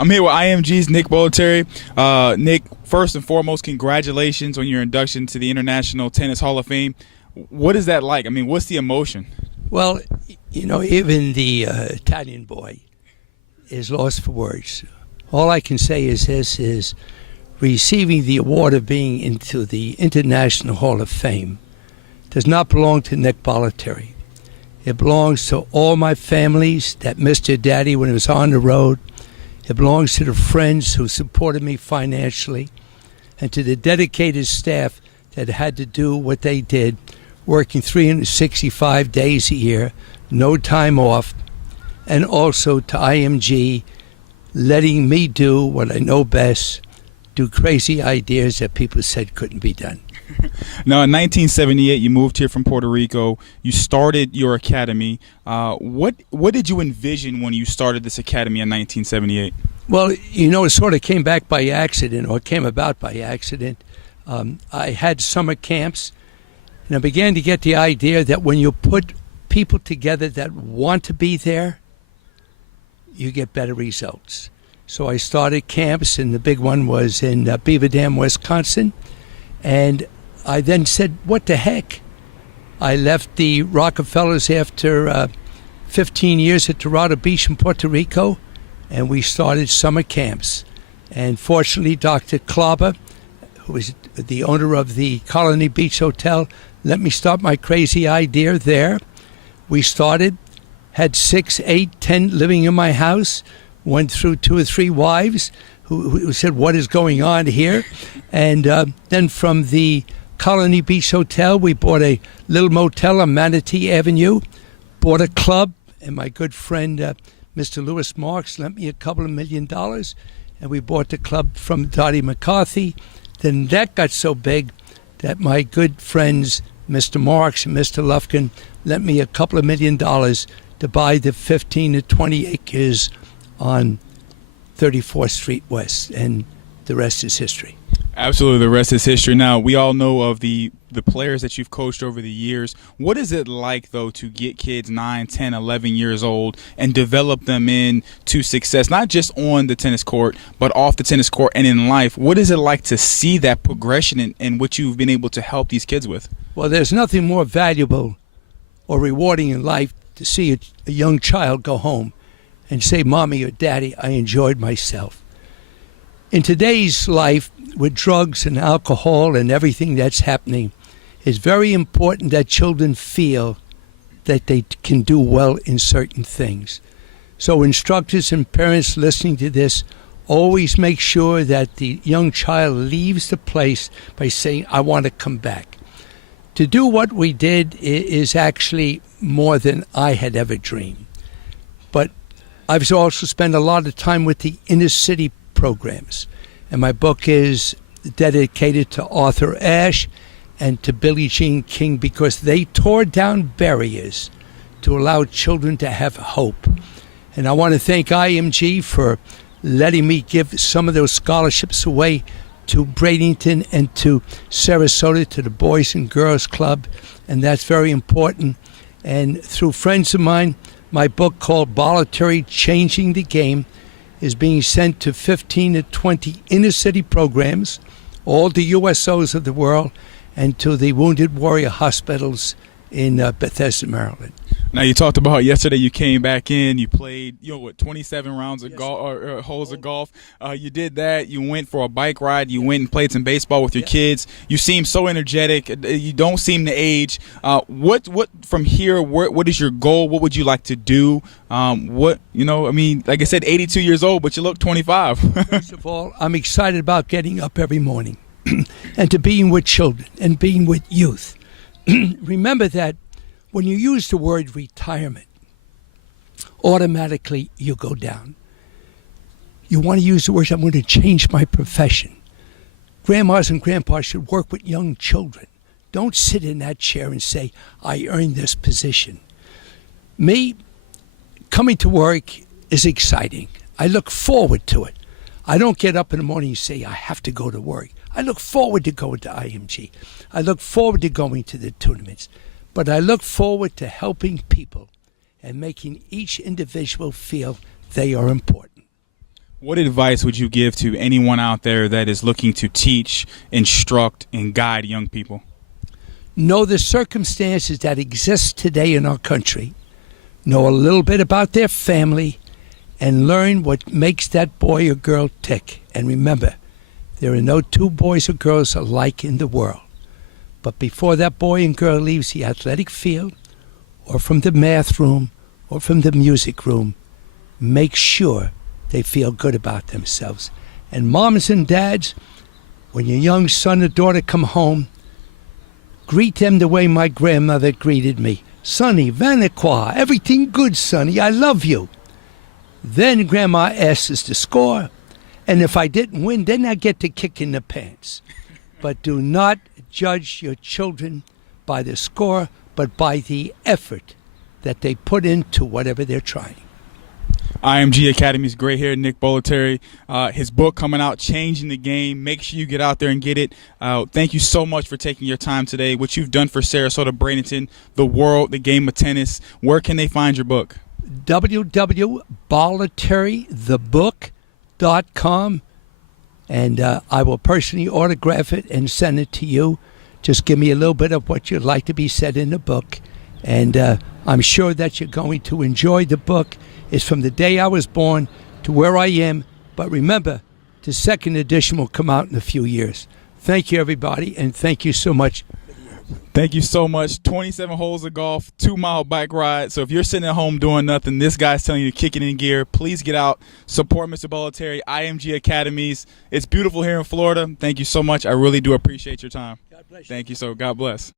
I'm here with IMG's Nick Bollettieri. Nick, first and foremost, congratulations on your induction to the International Tennis Hall of Fame. What is that like? I mean, what's the emotion? Well, you know, even the Italian boy is lost for words. All I can say is this is receiving the award of being into the International Hall of Fame does not belong to Nick Bollettieri. It belongs to all my families that missed their daddy when he was on the road. It belongs to the friends who supported me financially and to the dedicated staff that had to do what they did, working 365 days a year, no time off, and also to IMG letting me do what I know best, do crazy ideas that people said couldn't be done. Now, in 1978, you moved here from Puerto Rico. You started your academy. What did you envision when you started this academy in 1978? Well, you know, it sort of came back by accident, or came about by accident. I had summer camps, and I began to get the idea that when you put people together that want to be there, you get better results. So I started camps, and the big one was in Beaver Dam, Wisconsin. And I then said, what the heck? I left the Rockefellers after 15 years at Dorado Beach in Puerto Rico, and we started summer camps. And fortunately, Dr. Klaba, who was the owner of the Colony Beach Hotel, let me start my crazy idea there. We started, had 6, 8, 10 living in my house, went through 2 or 3 wives who said, what is going on here? And then from the Colony Beach Hotel, we bought a little motel on Manatee Avenue, bought a club, and my good friend, Mr. Lewis Marks, lent me a couple of $1 million, and we bought the club from Dottie McCarthy. Then that got so big that my good friends, Mr. Marks and Mr. Lufkin, lent me a couple of $1 million to buy the 15 to 20 acres on 34th Street West, and the rest is history. Absolutely, the rest is history. Now, we all know of the players that you've coached over the years. What is it like, though, to get kids 9, 10, 11 years old and develop them into success, not just on the tennis court, but off the tennis court and in life? What is it like to see that progression and what you've been able to help these kids with? Well, there's nothing more valuable or rewarding in life to see a young child go home and say, Mommy or Daddy, I enjoyed myself. In today's life, with drugs and alcohol and everything that's happening, it's very important that children feel that they can do well in certain things. So instructors and parents listening to this, always make sure that the young child leaves the place by saying, I want to come back. To do what we did is actually more than I had ever dreamed. But I've also spent a lot of time with the inner city programs. And my book is dedicated to Arthur Ashe and to Billie Jean King, because they tore down barriers to allow children to have hope. And I want to thank IMG for letting me give some of those scholarships away to Bradenton and to Sarasota, to the Boys and Girls Club. And that's very important. And through friends of mine, my book called Bollettieri, Changing the Game, is being sent to 15 to 20 inner city programs, all the USOs of the world, and to the Wounded Warrior hospitals in Bethesda, Maryland. Now, you talked about yesterday you came back in, you played, 27 rounds of golf, or holes of golf. You did that. You went for a bike ride. You went and played some baseball with your kids. You seem so energetic. You don't seem to age. What from here, what is your goal? What would you like to do? Like I said, 82 years old, but you look 25. First of all, I'm excited about getting up every morning and to being with children and being with youth. Remember that when you use the word retirement, automatically you go down. You want to use the word, I'm going to change my profession. Grandmas and grandpas should work with young children. Don't sit in that chair and say, I earned this position. Me, coming to work is exciting. I look forward to it. I don't get up in the morning and say, I have to go to work. I look forward to going to IMG. I look forward to going to the tournaments. But I look forward to helping people and making each individual feel they are important. What advice would you give to anyone out there that is looking to teach, instruct, and guide young people? Know the circumstances that exist today in our country. Know a little bit about their family and learn what makes that boy or girl tick. And remember, there are no two boys or girls alike in the world. But before that boy and girl leaves the athletic field or from the math room or from the music room, make sure they feel good about themselves. And moms and dads, when your young son or daughter come home, greet them the way my grandmother greeted me. Sonny, Vanaqua, everything good, Sonny, I love you. Then Grandma asks the score, and if I didn't win, then I get to kick in the pants. But do not judge your children by the score, but by the effort that they put into whatever they're trying. IMG Academy's great here, Nick Bollettieri. His book coming out, Changing the Game. Make sure you get out there and get it. Thank you so much for taking your time today. What you've done for Sarasota, Bradenton, the world, the game of tennis. Where can they find your book? www.bolletteriethebook.com, and I will personally autograph it and send it to you. Just give me a little bit of what you'd like to be said in the book, and I'm sure that you're going to enjoy the book. It's from the day I was born to where I am, but remember, the second edition will come out in a few years. Thank you, everybody, and thank you so much. Thank you so much. 27 holes of golf, 2-mile bike ride. So if you're sitting at home doing nothing, this guy's telling you to kick it in gear. Please get out, support Mr. Bollettieri, IMG Academies. It's beautiful here in Florida. Thank you so much. I really do appreciate your time. God bless you. Thank you. So God bless.